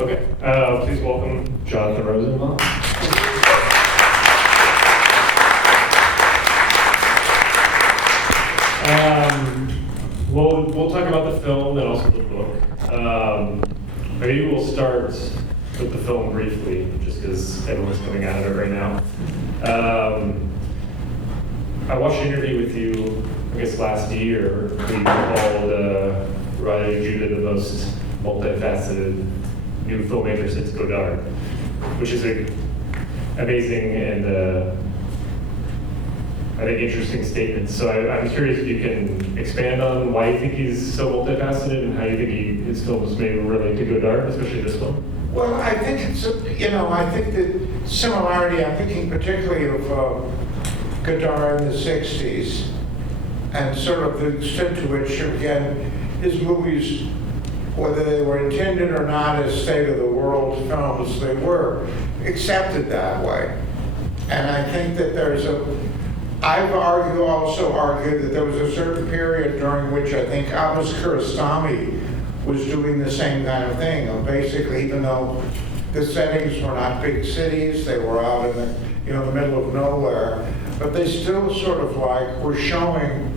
Okay, please welcome Jonathan Rosenbaum. We'll talk about the film and also the book. Maybe we'll start with the film briefly, just because everyone's coming out of it right now. I watched an interview with you, I guess last year, where you called Radu Jude the most multifaceted new filmmaker since Godard, which is an amazing and I think interesting statement. So I'm curious if you can expand on why you think he's so multifaceted and how you think his films may relate to Godard, especially this one. Well, I think it's, I think the similarity, I'm thinking particularly of Godard in the 60s and sort of the extent to which, again, his movies, whether they were intended or not as state-of-the-world films, they were accepted that way. And I think that I've also argued that there was a certain period during which I think Abbas Kiarostami was doing the same kind of thing. And basically, even though the settings were not big cities, they were out in the middle of nowhere, but they still sort of like were showing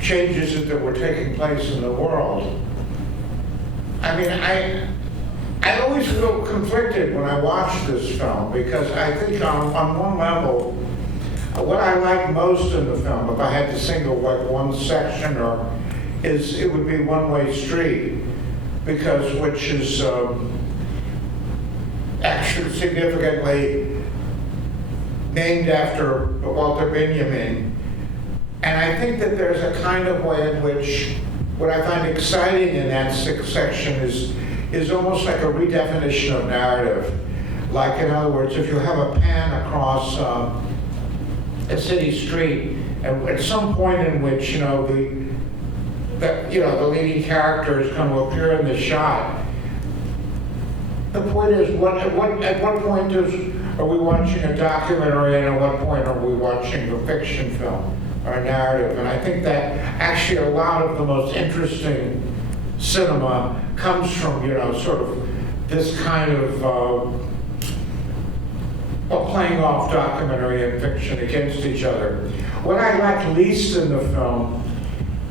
changes that were taking place in the world. I mean, I always feel conflicted when I watch this film because I think on one level, what I like most in the film, if I had to single like one section, is it would be One Way Street, which is actually significantly named after Walter Benjamin. And I think that there's a kind of way in which what I find exciting in that section is almost like a redefinition of narrative. Like, in other words, if you have a pan across a city street, and at some point in which the leading character is going to appear in the shot, the point is, at what point are we watching a documentary, and at what point are we watching a fiction film or a narrative? And I think that actually a lot of the most interesting cinema comes from sort of this kind of playing off documentary and fiction against each other. What I like least in the film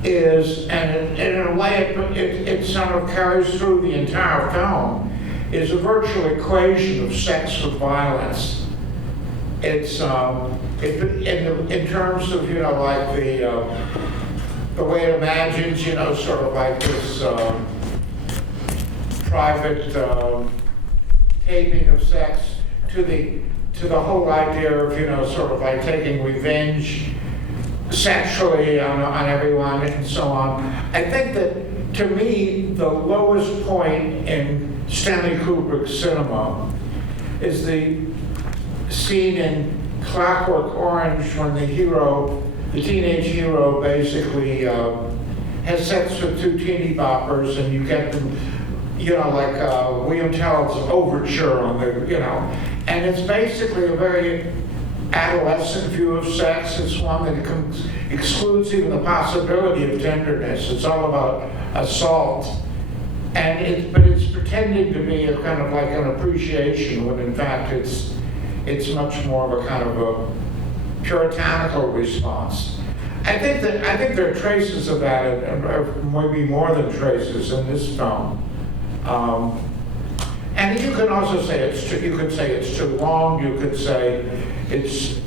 is, and in a way it sort of carries through the entire film, is a virtual equation of sex with violence. It's in terms of like the way it imagines sort of like this private taping of sex to the whole idea of sort of like taking revenge sexually on everyone and so on. I think that to me the lowest point in Stanley Kubrick's cinema is the scene in Clockwork Orange when the teenage hero basically has sex with two teeny boppers, and you get them, like William Tell's Overture on and it's basically a very adolescent view of sex. It's one that excludes even the possibility of tenderness. It's all about assault. But it's pretending to be a kind of like an appreciation when in fact it's much more of a kind of a puritanical response. I think there are traces of that, or maybe more than traces in this film. And you can also say it's too long. You could say it's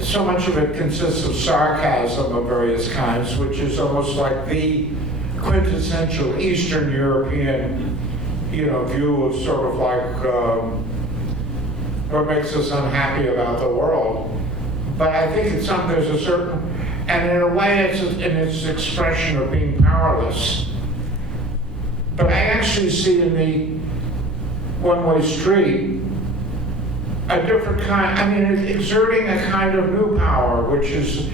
so much of it consists of sarcasm of various kinds, which is almost like the quintessential Eastern European, view of sort of like what makes us unhappy about the world. But I think there's a certain, and in a way it's in its expression of being powerless. But I actually see in the One Way Street a different kind, it's exerting a kind of new power, which is,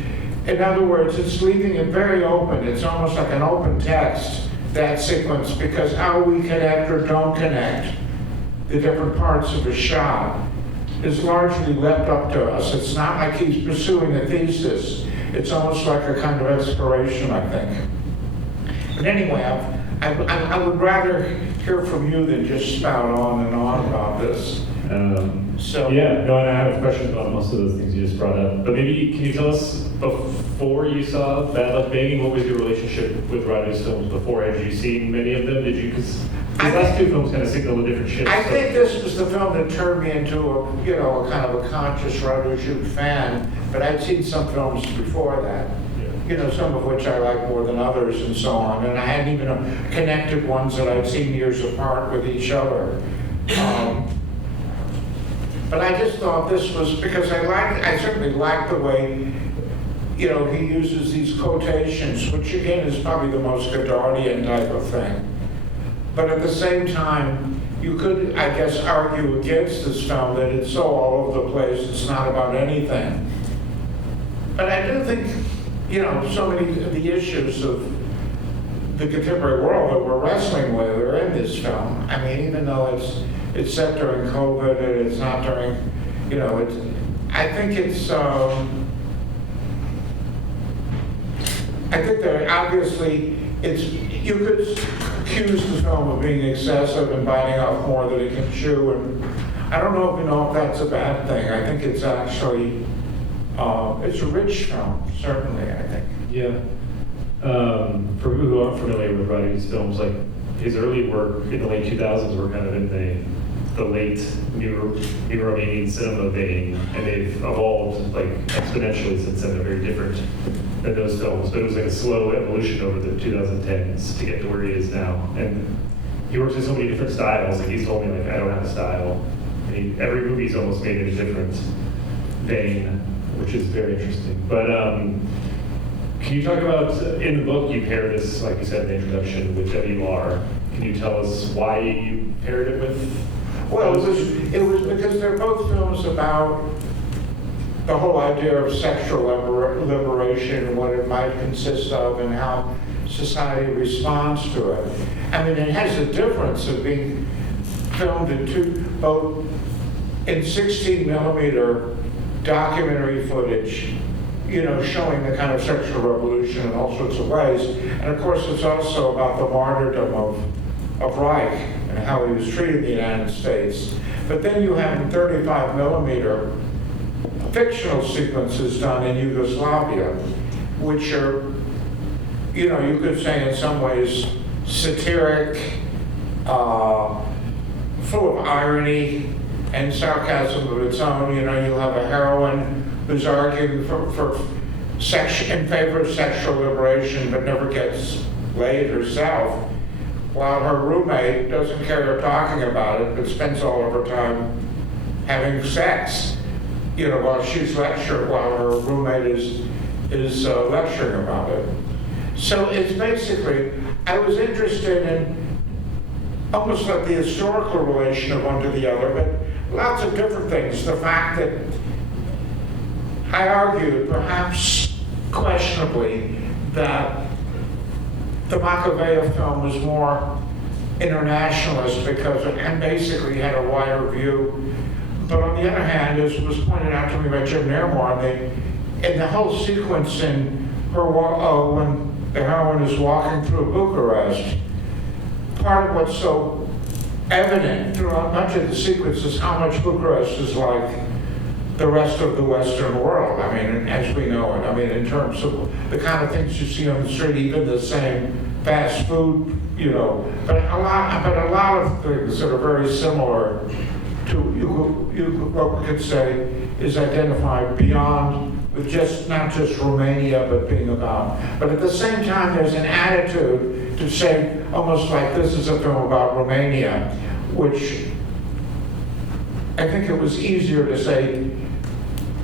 in other words, it's leaving it very open. It's almost like an open text, that sequence, because how we connect or don't connect the different parts of a shot is largely left up to us. It's not like he's pursuing a thesis. It's almost like a kind of exploration, I think. But anyway, I would rather hear from you than just spout on and on about this. Yeah, no, and I have questions about most of those things you just brought up. But maybe, can you tell us, before you saw Bad Luck Banging, what was your relationship with Radu's films before? Had you seen many of them? Did you, because these last two films kind of signal a different shift. I think this was the film that turned me into a kind of a conscious Radu Jude fan, but I'd seen some films before that. Some of which I like more than others and so on. And I hadn't even connected ones that I'd seen years apart with each other. But I just thought this was, because I certainly liked the way, he uses these quotations, which again is probably the most Godardian type of thing. But at the same time, you could, I guess, argue against this film that it's so all over the place, it's not about anything. But I do think, so many of the issues of the contemporary world that we're wrestling with are in this film. I mean, even though it's set during COVID and it's not during, I think that obviously you could accuse the film of being excessive and biting off more than it can chew, and I don't know if that's a bad thing. I think it's actually, it's a rich film, certainly, I think. Yeah. For people who aren't familiar with Radu's films, like his early work in the late 2000s were kind of in the late new Romanian cinema vein, and they've evolved like exponentially since then. They're very different than those films, but it was like a slow evolution over the 2010s to get to where he is now. And he works in so many different styles. Like he's told me, like, I don't have a style. And every movie's almost made in a different vein, which is very interesting. But can you talk about, in the book you pair this, like you said in the introduction, with WR. Can you tell us why you paired it with? Well, it was because they're both films about the whole idea of sexual liberation and what it might consist of and how society responds to it. I mean, it has a difference of being filmed both in 16 millimeter documentary footage, showing the kind of sexual revolution in all sorts of ways. And of course, it's also about the martyrdom of Reich and how he was treated in the United States. But then you have 35 millimeter fictional sequences done in Yugoslavia, which are, you could say in some ways satiric, full of irony and sarcasm of its own. You have a heroine who's arguing in favor of sexual liberation but never gets laid herself, while her roommate doesn't care her talking about it but spends all of her time having sex, while her roommate is lecturing about it. So it's basically, I was interested in almost like the historical relation of one to the other, but lots of different things. The fact that I argued, perhaps questionably, that the Machiavelli film was more internationalist and basically had a wider view. But on the other hand, as was pointed out to me by Jim Nairmore, in the whole sequence in when the heroine is walking through Bucharest, part of what's so evident throughout much of the sequence is how much Bucharest is like the rest of the Western world. I mean, as we know it. I mean, in terms of the kind of things you see on the street, even the same fast food, but a lot of things that are very similar to what we could say is identified beyond with not just Romania, but being about. But at the same time, there's an attitude to say almost like this is a film about Romania, which I think it was easier to say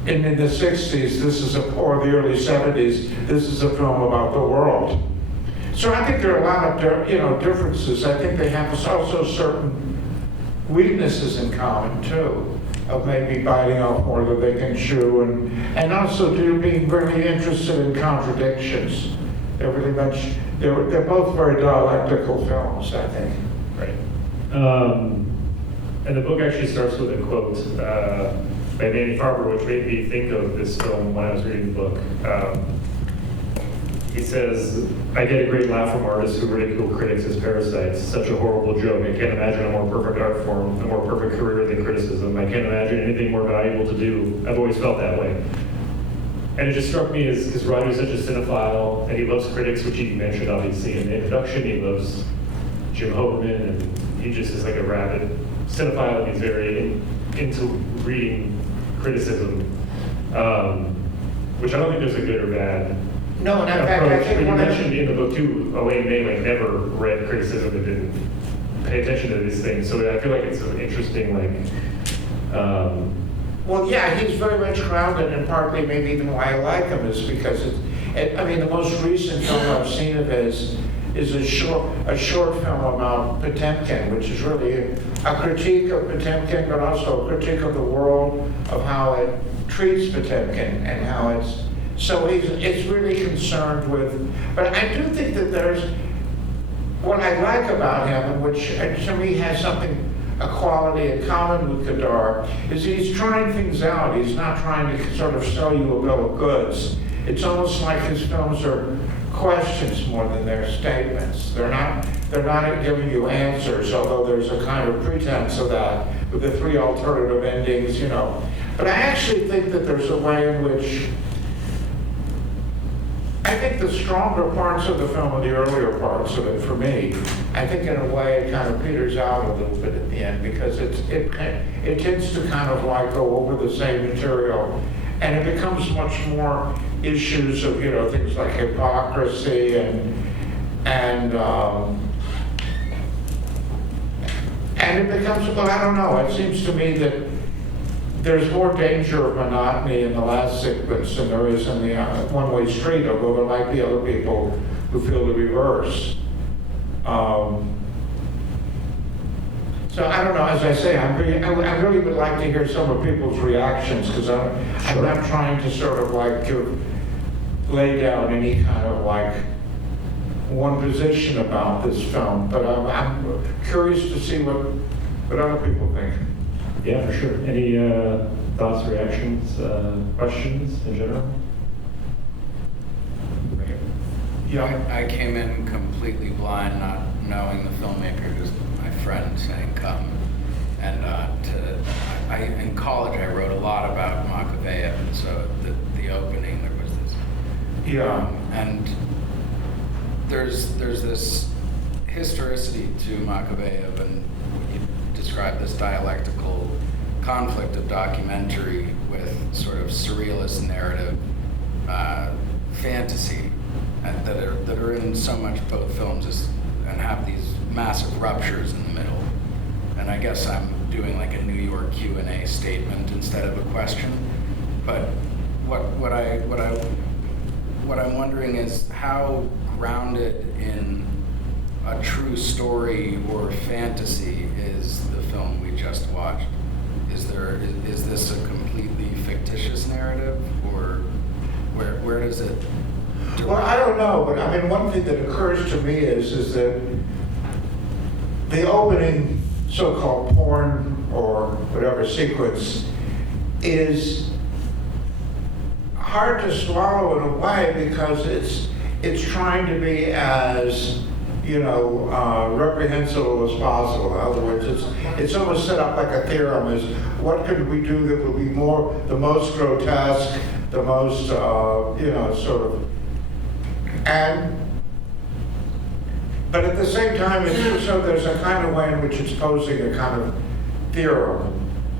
in the 60s, or the early 70s, this is a film about the world. So I think there are a lot of differences. I think they have also certain weaknesses in common too, of maybe biting off more than they can chew, and also being very interested in contradictions. They're both very dialectical films, I think. Right. And the book actually starts with a quote by Manny Farber, which made me think of this film when I was reading the book. He says, I get a great laugh from artists who ridicule critics as parasites. Such a horrible joke. I can't imagine a more perfect art form, a more perfect career than criticism. I can't imagine anything more valuable to do. I've always felt that way. And it just struck me as, because Radu's such a cinephile, and he loves critics, which he mentioned obviously in the introduction. He loves Jim Hoberman, and he just is like a rabid cinephile, and he's very into reading criticism, which I don't think there's a good or bad No, and in fact, I approach. But think you one of mentioned in the book too, Elaine May like never read criticism and didn't pay attention to these things. So I feel like it's an interesting well, yeah, he's very much grounded, and partly maybe even why I like him is because I mean, the most recent film I've seen of his is a short film about Potemkin, which is really a critique of Potemkin, but also a critique of the world, of how it treats Potemkin and how it's really concerned with, but I do think that there's, what I like about him, and which to me has a quality in common with Godard, is he's trying things out. He's not trying to sort of sell you a bill of goods. It's almost like his films are questions more than they're statements. They're not giving you answers, although there's a kind of pretense of that with the 3 alternative endings, you know. But I actually think that there's a way in which I think the stronger parts of the film are the earlier parts of it for me. I think in a way it kind of peters out a little bit at the end because it tends to kind of like go over the same material, and it becomes much more issues of, you know, things like hypocrisy and it becomes, well, I don't know, it seems to me that there's more danger of monotony in the last sequence than there is in the one-way street, although there might be other people who feel the reverse. So I don't know, as I say, I really would like to hear some of people's reactions, because I'm not trying to sort of like lay down any kind of like one position about this film, but I'm curious to see what other people think. Yeah, for sure. Any thoughts, reactions, questions in general? Yeah, I came in completely blind, not knowing the filmmaker, just my friend saying come. And in college I wrote a lot about Makaveyev, and so the opening there was this. Yeah. And there's this historicity to Makaveyev, and you describe this dialectical conflict of documentary with sort of surrealist narrative fantasy that are in so much both films and have these massive ruptures in the middle. And I guess I'm doing like a New York Q&A statement instead of a question. But what I'm wondering is how grounded in a true story or fantasy is the film we just watched? Is this a completely fictitious narrative, or where does it? Well, I don't know, but I mean, one thing that occurs to me is that the opening so-called porn or whatever sequence is hard to swallow in a way because it's trying to be as, you know, reprehensible as possible. In other words, it's almost set up like a theorem: is what could we do that would be the most grotesque, the most, you know, sort of, but at the same time, so there's a kind of way in which it's posing a kind of theorem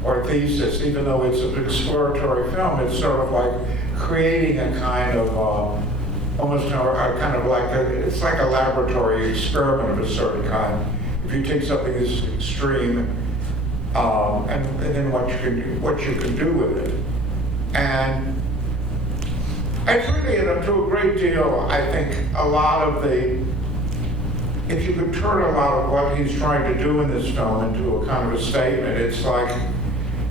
or thesis, even though it's an exploratory film. It's sort of like creating a kind of almost a kind of like it's like a laboratory experiment of a certain kind. If you take something this extreme, and then what you can do with it, and it's really, to a great deal, I think a lot of if you could turn a lot of what he's trying to do in this film into a kind of a statement, it's like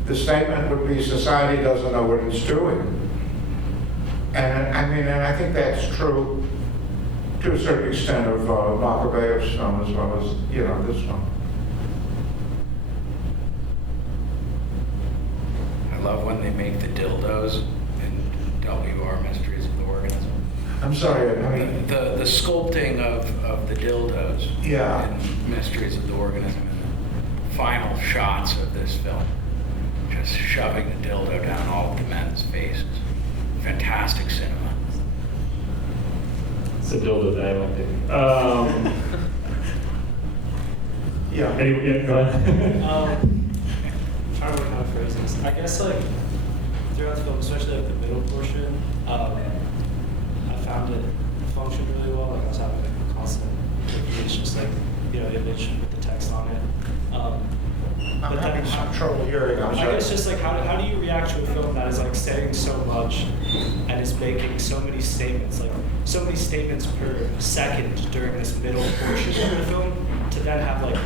the statement would be society doesn't know what it's doing. And I mean, and I think that's true to a certain extent of Makaveyev's film as well as, you know, this one. I love when they make the dildos in WR Mysteries of the Organism. I'm sorry, I mean, The sculpting of the dildos Yeah. in Mysteries of the Organism and the final shots of this film, just shoving the dildo down all of the men's faces. Fantastic cinema. It's a dildo that I like it. yeah. Anyway, yeah, go ahead. How do I kind of phrase this? I guess like throughout the film, especially like the middle portion, I found it functioned really well. Like I was having like a constant image, just like image with the text on it. I'm But having then some trouble hearing, I'm I sorry. guess just like how do you react to a film that is like saying so much and is making so many statements, like so many statements per second during this middle portion of the film, to then have like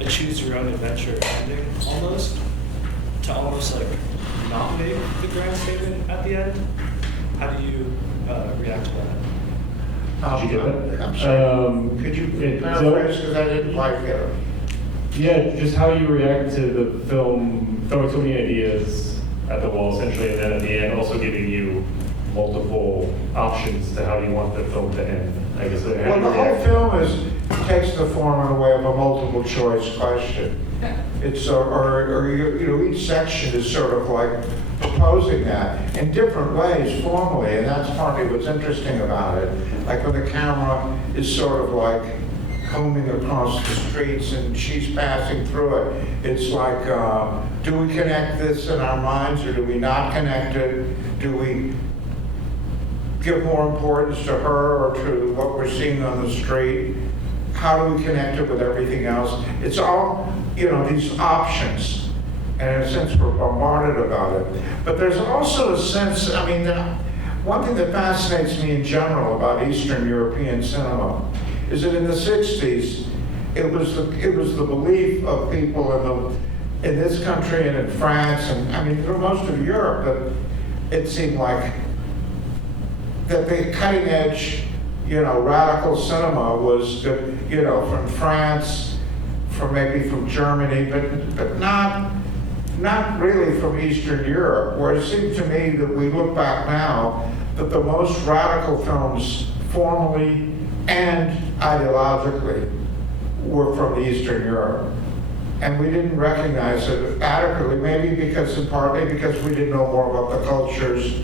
a choose your own adventure ending almost, to almost like not make the grand statement at the end? How do you react to that? Did you get that? I'm sorry. Could you it- paraphrase, because I didn't quite get it. Yeah, just how you react to the film throwing so many ideas at the wall, essentially, and then at the end also giving you multiple options to how you want the film to end. I guess. How Well, you the whole react. film takes the form in a way of a multiple choice question. It's, or each section is sort of like proposing that in different ways formally, and that's partly what's interesting about it. Like when the camera is sort of like combing across the streets and she's passing through it, it's like, do we connect this in our minds or do we not connect it? Do we give more importance to her or to what we're seeing on the street? How do we connect it with everything else? It's all, these options. And in a sense, we're bombarded about it. But there's also a sense, one thing that fascinates me in general about Eastern European cinema is that in the 60s, it was the belief of people in this country and in France, and for most of Europe, that it seemed like that the cutting edge, radical cinema was, from France, maybe from Germany, but not really from Eastern Europe, where it seemed to me that we look back now, that the most radical films formally and ideologically were from Eastern Europe. And we didn't recognize it adequately, maybe partly because we didn't know more about the cultures.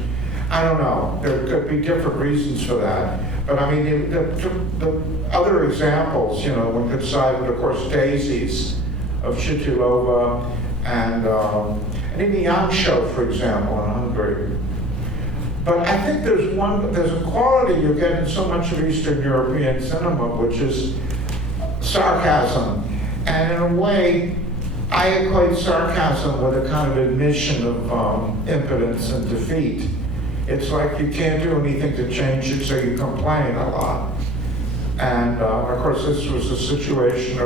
I don't know, there could be different reasons for that. But the other examples, one could cite, of course, Daisies of Chitilova and even Yansho, for example, in Hungary. But I think there's a quality you get in so much of Eastern European cinema, which is sarcasm. And in a way, I equate sarcasm with a kind of admission of impotence and defeat. It's like you can't do anything to change it, so you complain a lot. And of course, this was a situation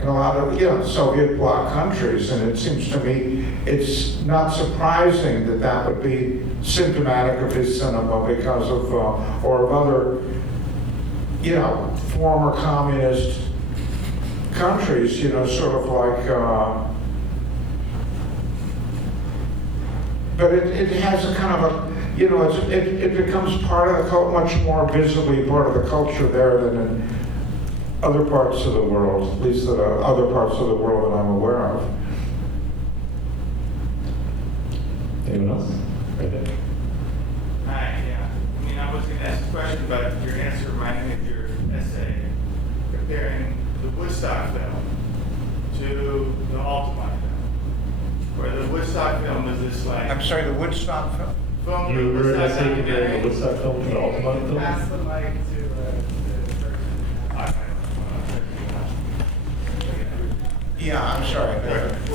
in a lot of Soviet bloc countries, and it seems to me it's not surprising that would be symptomatic of his cinema because of or of other former communist countries, sort of like. But it has a kind of it becomes part of the much more visibly part of the culture there than in other parts of the world, at least that are other parts of the world that I'm aware of. Anyone else? Right there. Hi, yeah. I was going to ask a question, but your answer reminded me of your essay comparing the Woodstock film to the Altamont film, where the Woodstock film was this like. I'm sorry, the Woodstock film? Film You were Woodstock essay comparing the Woodstock film to the Altamont film? Pass the mic to the person. Yeah, I'm sorry.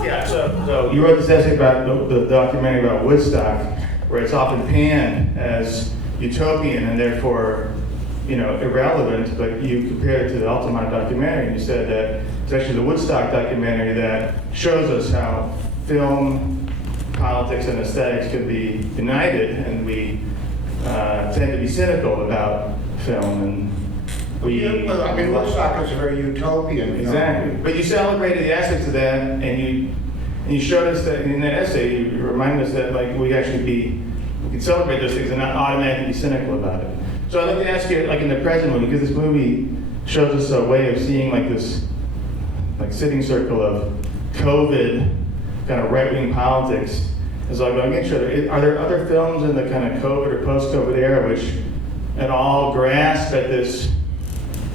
Yeah, so you wrote this essay about the documentary about Woodstock, where it's often panned as utopian and therefore, irrelevant, but you compared it to the Altamont documentary, and you said that it's actually the Woodstock documentary that shows us how film, politics, and aesthetics can be united, and we tend to be cynical about film, and Woodstock is a very utopian film. exactly. But you celebrated the aspects of that, and you showed us that in that essay, you reminded us that we can celebrate those things and not automatically be cynical about it. So I'd like to ask you, like in the present movie, because this movie shows us a way of seeing like this, like sitting circle of COVID, kind of right-wing politics. And so I'm going to get you, are there other films in the kind of COVID or post-COVID era which at all grasp at this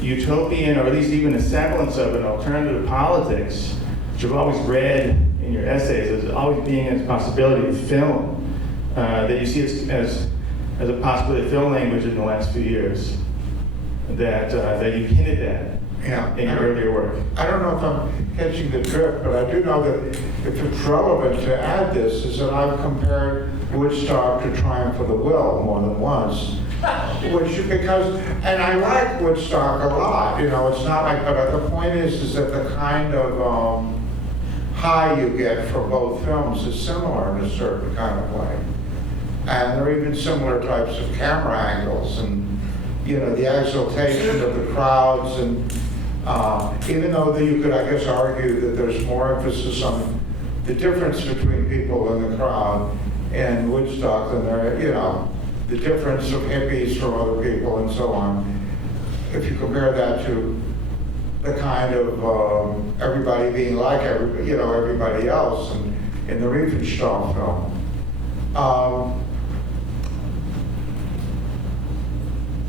utopian, or at least even a semblance of an alternative politics, which I've always read in your essays as always being a possibility of film, that you see as a possibility of film language in the last few years, that you hinted at in your earlier work? I don't know if I'm catching the drift, but I do know that if it's relevant to add this, is that I've compared Woodstock to Triumph of the Will more than once. And I like Woodstock a lot, it's not like, but the point is that the kind of high you get from both films is similar in a certain kind of way. And there are even similar types of camera angles and, the exaltation of the crowds. And even though you could, I guess, argue that there's more emphasis on the difference between people in the crowd in Woodstock than there, the difference of hippies from other people and so on. If you compare that to the kind of everybody being like everybody else in the Riefenstahl film.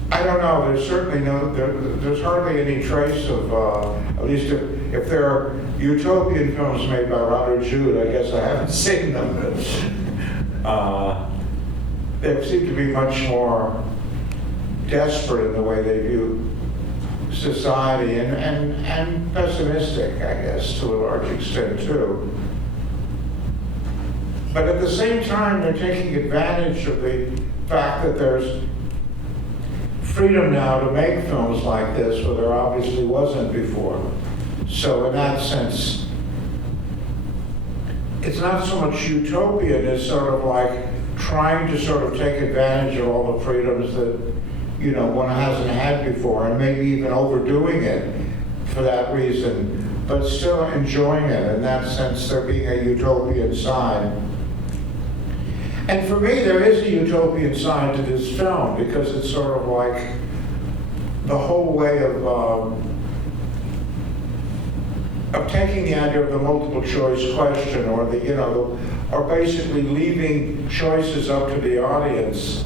I don't know, there's certainly there's hardly any trace of, at least if there are utopian films made by Radu Jude, I guess I haven't seen them. They seem to be much more desperate in the way they view society and pessimistic, I guess, to a large extent too. But at the same time, they're taking advantage of the fact that there's freedom now to make films like this, where there obviously wasn't before. So in that sense, it's not so much utopian as sort of like trying to sort of take advantage of all the freedoms that, one hasn't had before, and maybe even overdoing it for that reason, but still enjoying it. In that sense, there being a utopian side. And for me, there is a utopian side to this film, because it's sort of like the whole way of taking the idea of the multiple choice question, or or basically leaving choices up to the audience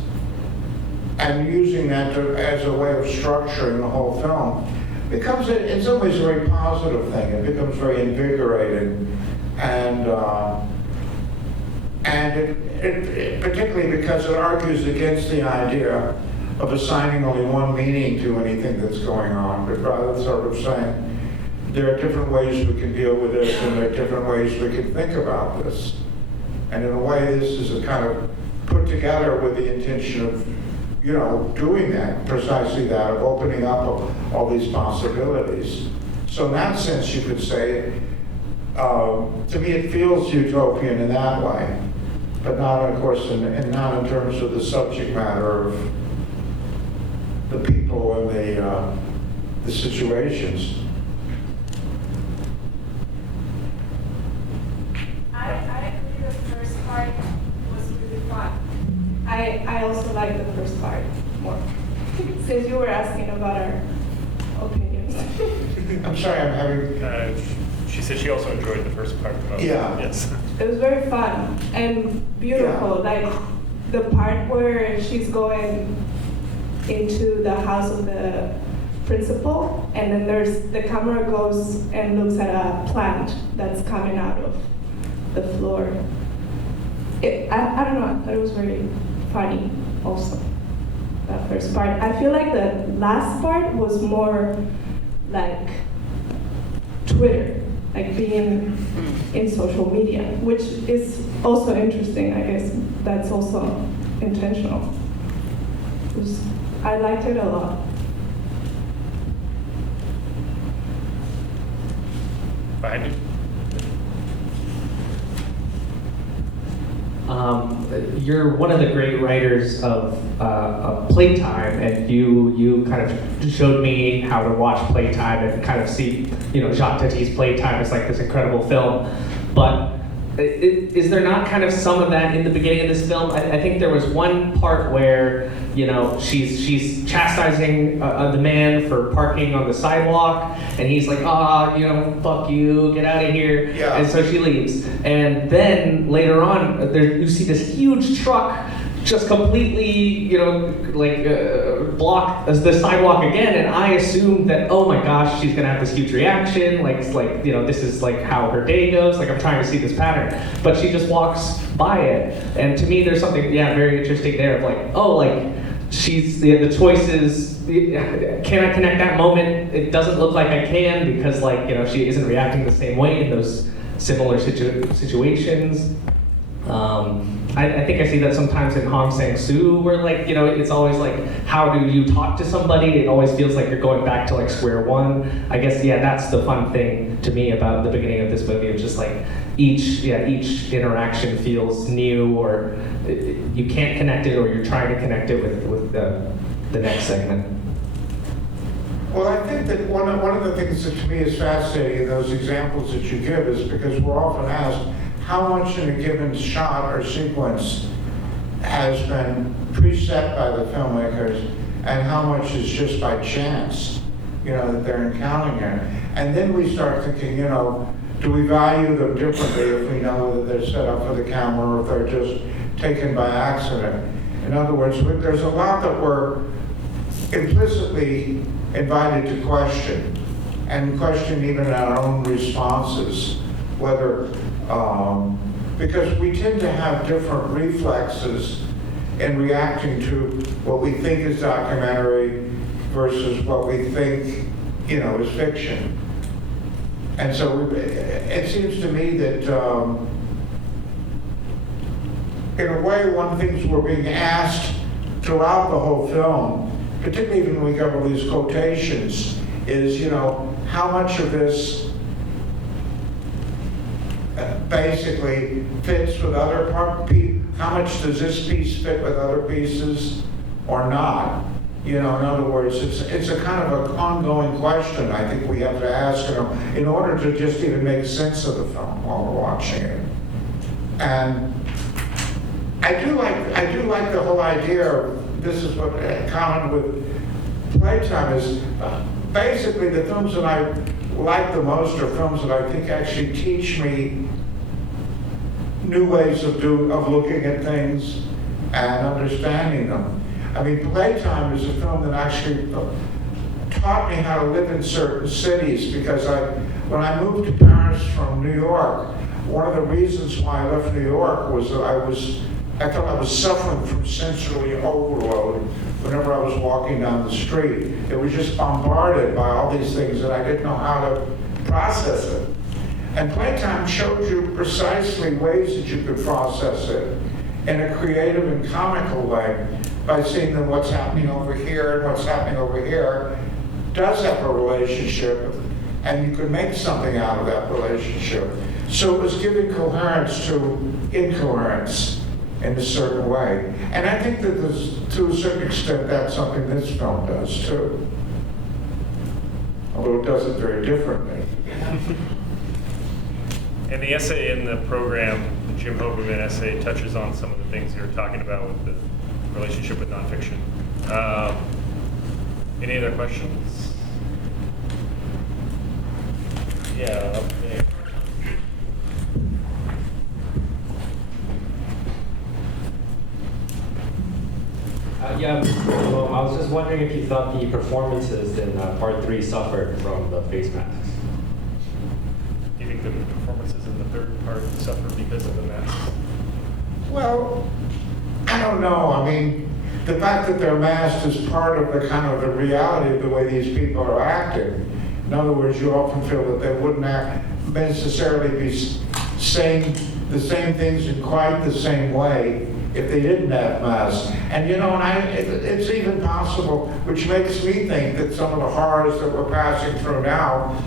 and using that as a way of structuring the whole film, becomes in some ways a very positive thing. It becomes very invigorating, and it particularly because it argues against the idea of assigning only one meaning to anything that's going on, but rather sort of saying there are different ways we can deal with this, and there are different ways we can think about this. And in a way, this is a kind of put together with the intention of, doing that, precisely that, of opening up all these possibilities. So in that sense, you could say, to me, it feels utopian in that way, but not, of course, not in terms of the subject matter of the people and the situations. I agree the first part was really fun. I also like the first part more. Since you were asking about our opinions. I'm sorry, I'm having... She said she also enjoyed the first part the most. Yeah. Yes. It was very fun and beautiful. Yeah. Like the part where she's going into the house of the principal, and then the camera goes and looks at a plant that's coming out of the floor. I don't know, I thought it was very funny also, that first part. I feel like the last part was more like Twitter, like being in social media, which is also interesting. I guess that's also intentional. I liked it a lot. Behind you. You're one of the great writers of Playtime, and you kind of showed me how to watch Playtime and kind of see, Jacques Tati's Playtime is like this incredible film. But is there not kind of some of that in the beginning of this film? I think there was one part where, you know, she's chastising the man for parking on the sidewalk, and he's like, you know, fuck you, get out of here. Yeah. And so she leaves. And then later on, you see this huge truck just completely, you know, like block the sidewalk again, and I assumed that, oh my gosh, she's gonna have this huge reaction, like you know, this is like how her day goes, like I'm trying to see this pattern, but she just walks by it, and to me, there's something, yeah, very interesting there of like, oh, like she's the choices. Can I connect that moment? It doesn't look like I can because, like, you know, she isn't reacting the same way in those similar situations. I think I see that sometimes in Hong Sang-soo, where, like, you know, it's always like, how do you talk to somebody? It always feels like you're going back to like square one. I guess, yeah, that's the fun thing to me about the beginning of this movie. It's just like each interaction feels new, or you can't connect it, or you're trying to connect it with the next segment. Well, I think that one of the things that to me is fascinating in those examples that you give is because we're often asked how much in a given shot or sequence has been preset by the filmmakers and how much is just by chance, you know, that they're encountering it. And then we start thinking, you know, do we value them differently if we know that they're set up for the camera or if they're just taken by accident? In other words, there's a lot that we're implicitly invited to question, and question even our own responses, whether, because we tend to have different reflexes in reacting to what we think is documentary versus what we think, you know, is fiction. And so it seems to me that, in a way, one of the things we're being asked throughout the whole film, particularly when we cover these quotations, is, you know, how much of this basically fits with other how much does this piece fit with other pieces or not? You know, in other words, it's a kind of an ongoing question I think we have to ask, you know, in order to just even make sense of the film while we're watching it. And I do like the whole idea of, this is what common with Playtime is, basically the films that I like the most are films that I think actually teach me new ways of looking at things and understanding them. I mean, Playtime is a film that actually taught me how to live in certain cities, because when I moved to Paris from New York, one of the reasons why I left New York was that I thought I was suffering from sensory overload whenever I was walking down the street. It was just bombarded by all these things and I didn't know how to process it. And Playtime showed you precisely ways that you could process it in a creative and comical way by seeing that what's happening over here and what's happening over here does have a relationship, and you could make something out of that relationship. So it was giving coherence to incoherence in a certain way. And I think that to a certain extent that's something this film does too. Although it does it very differently. And the essay in the program, the Jim Hoberman essay, touches on some of the things you were talking about with the relationship with nonfiction. Any other questions? Yeah, up there. Well, I was just wondering if you thought the performances in part 3 suffered from the face masks. Do you think the performances in the third part suffer because of the masks? Well, I don't know. I mean, the fact that they're masked is part of the kind of the reality of the way these people are acting. In other words, you often feel that they wouldn't necessarily be saying the same things in quite the same way if they didn't have masks. And you know, it's even possible, which makes me think that some of the horrors that we're passing through now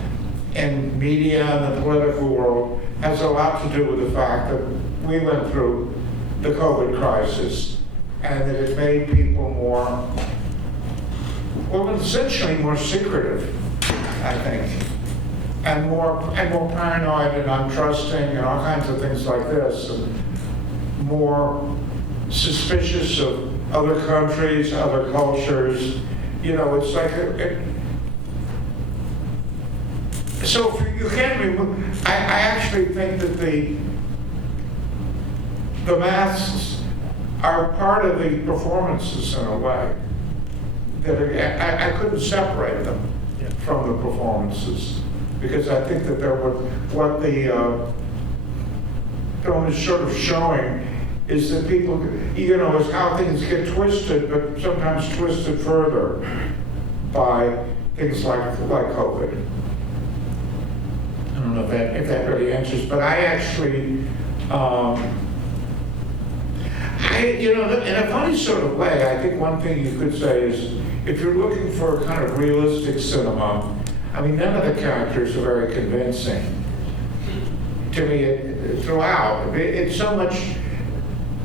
in media and the political world has a lot to do with the fact that we went through the COVID crisis and that it made people more, well, essentially more secretive, I think. and more paranoid and untrusting and all kinds of things like this, and more suspicious of other countries, other cultures. You know, it's like so you can't remove. I actually think that the masks are part of the performances in a way. That I couldn't separate them from the performances, because I think that they're what the film is sort of showing is that people, you know, is how things get twisted, but sometimes twisted further by things like COVID. I don't know if that really answers, but I actually, you know, in a funny sort of way, I think one thing you could say is, if you're looking for a kind of realistic cinema, I mean, none of the characters are very convincing to me throughout. It's so much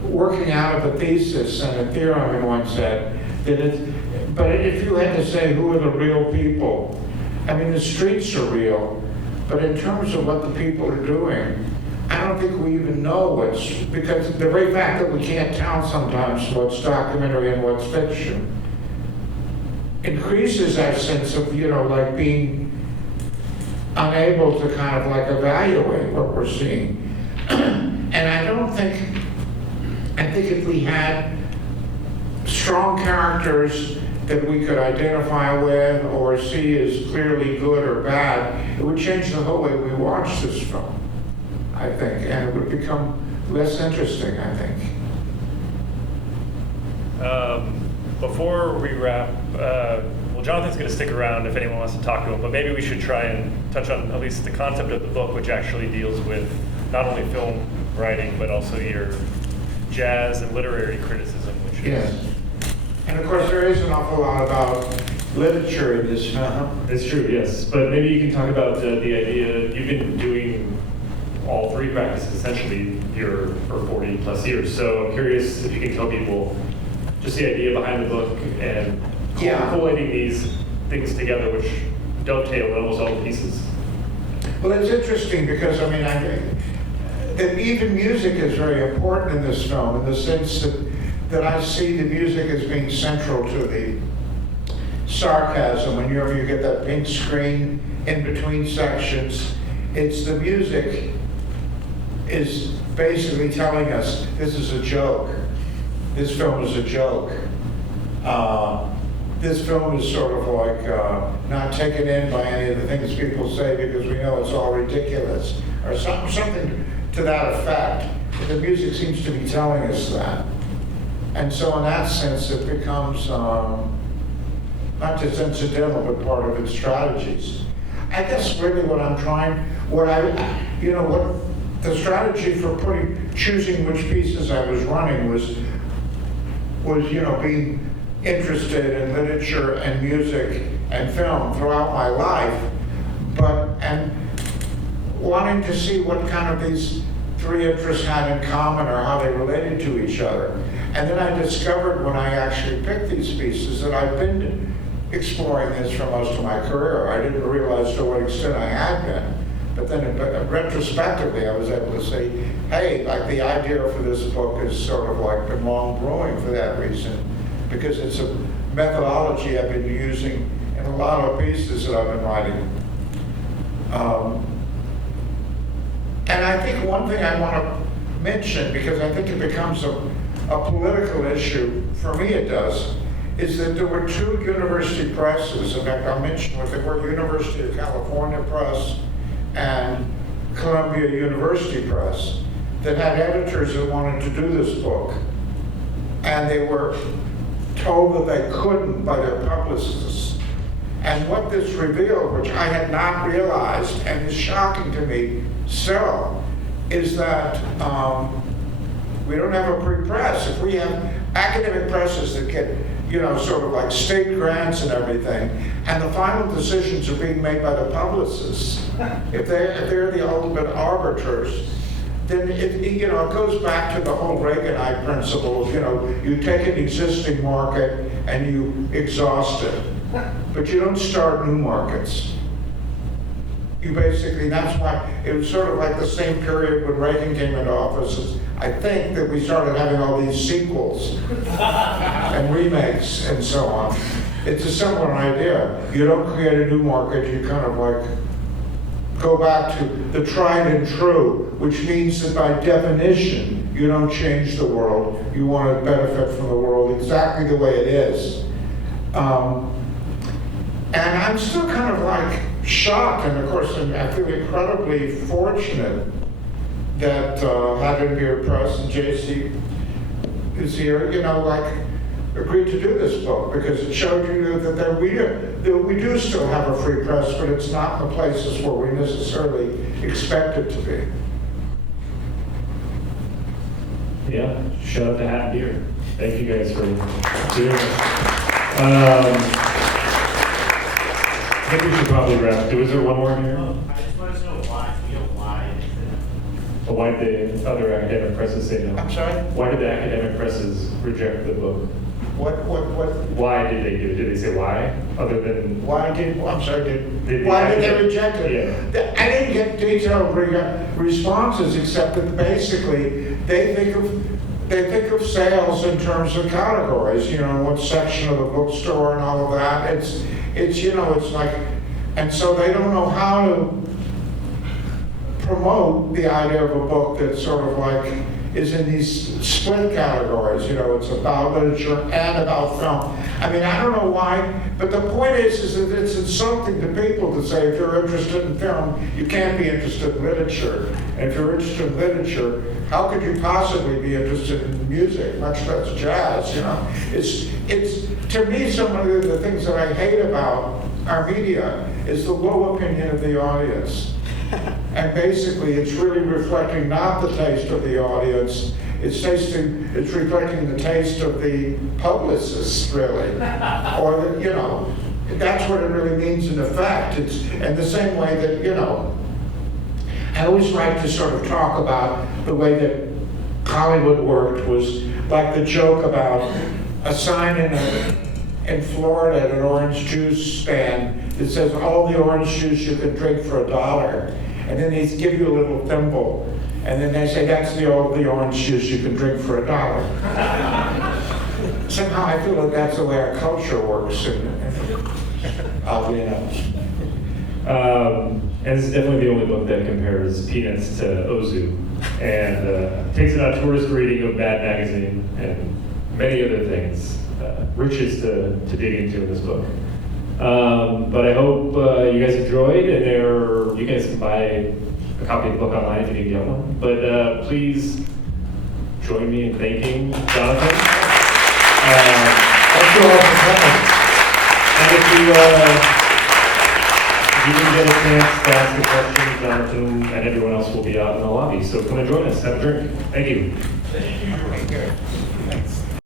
working out of a thesis and a theorem in one set that but if you had to say who are the real people, I mean, the streets are real, but in terms of what the people are doing, I don't think we even know because the very fact that we can't tell sometimes what's documentary and what's fiction increases our sense of, you know, like being unable to kind of like evaluate what we're seeing. And I think if we had strong characters that we could identify with or see as clearly good or bad, it would change the whole way we watch this film, I think, and it would become less interesting, I think. Before we wrap, well, Jonathan's going to stick around if anyone wants to talk to him, but maybe we should try and touch on at least the concept of the book, which actually deals with not only film writing, but also your jazz and literary criticism, which yes. is... And of course, there is an awful lot about literature in this film. It's true, yes. But maybe you can talk about the idea, you've been doing all three practices essentially here for 40 plus years. So I'm curious if you can tell people just the idea behind the book and collating these things together, which dovetail in almost all the pieces. Well, it's interesting because, I mean, I think that even music is very important in this film, in the sense that I see the music as being central to the sarcasm. Whenever you get that pink screen in between sections, it's the music is basically telling us this is a joke. This film is a joke. This film is sort of like not taken in by any of the things people say because we know it's all ridiculous, or something to that effect. The music seems to be telling us that. And so in that sense, it becomes not just incidental, but part of its strategies. I guess really what the strategy for choosing which pieces I was running was being interested in literature and music and film throughout my life, and wanting to see what kind of these three interests had in common or how they related to each other. And then I discovered when I actually picked these pieces that I've been exploring this for most of my career. I didn't realize to what extent I had been. But then retrospectively, I was able to say, hey, like the idea for this book is sort of like been long brewing for that reason, because it's a methodology I've been using in a lot of pieces that I've been writing. And I think one thing I want to mention, because I think it becomes a political issue, for me it does, is that there were two university presses. In fact, I'll mention what they were: University of California Press and Columbia University Press, that had editors that wanted to do this book. And they were told that they couldn't by their publicists. And what this revealed, which I had not realized and is shocking to me still, is that we don't have a pre-press. If we have academic presses that get, sort of like state grants and everything, and the final decisions are being made by the publicists, if they're the ultimate arbiters, then it goes back to the whole Reaganite principle of, you take an existing market and you exhaust it, but you don't start new markets. You basically, that's why it was sort of like the same period when Reagan came into office. I think that we started having all these sequels and remakes and so on. It's a similar idea. You don't create a new market, you kind of like go back to the tried and true, which means that by definition, you don't change the world. You want to benefit from the world exactly the way it is. And I'm still kind of like shocked, and of course I feel incredibly fortunate that Havenbeard Press and JC is here, you know, like agreed to do this book because it showed you that we do still have a free press, but it's not in the places where we necessarily expect it to be. Yeah, shout out to Hat Beer. Thank you guys for doing this. I think we should probably wrap. Was there one more here? I just want to know why. You know why? Why did the other academic presses say no? I'm sorry? Why did the academic presses reject the book? What? Why did they do it? Did they say why? Other than Why did, I'm sorry, Did why the did they academic- reject it? Yeah. I didn't get detailed responses except that basically they think of sales in terms of categories, you know, what section of the bookstore and all of that. It's you know, it's like, and so they don't know how to promote the idea of a book that sort of like is in these split categories, you know, it's about literature and about film. I mean, I don't know why, but the point is that it's insulting to people to say if you're interested in film, you can't be interested in literature. And if you're interested in literature, how could you possibly be interested in music, much less jazz, you know? It's to me, some of the things that I hate about our media is the low opinion of the audience. And basically, it's really reflecting not the taste of the audience, it's reflecting the taste of the publicists, really. Or, you know, that's what it really means in effect. And the same way that, you know, I always like to sort of talk about the way that Hollywood worked was like the joke about a sign in Florida at an orange juice stand that says all the orange juice you can drink for $1. And then they give you a little thimble. And then they say, that's all the orange juice you can drink for $1. Somehow I feel like that's the way our culture works, oddly enough. And it's definitely the only book that compares Peanuts to Ozu, and takes it on a tourist reading of Mad Magazine and many other things, riches to dig into in this book. But I hope you guys enjoyed, and you guys can buy a copy of the book online if you didn't get one. But please join me in thanking Jonathan. Thank you all for coming. And if you didn't get a chance to ask a question, Jonathan and everyone else will be out in the lobby. So come and join us, have a drink. Thank you. Okay, good.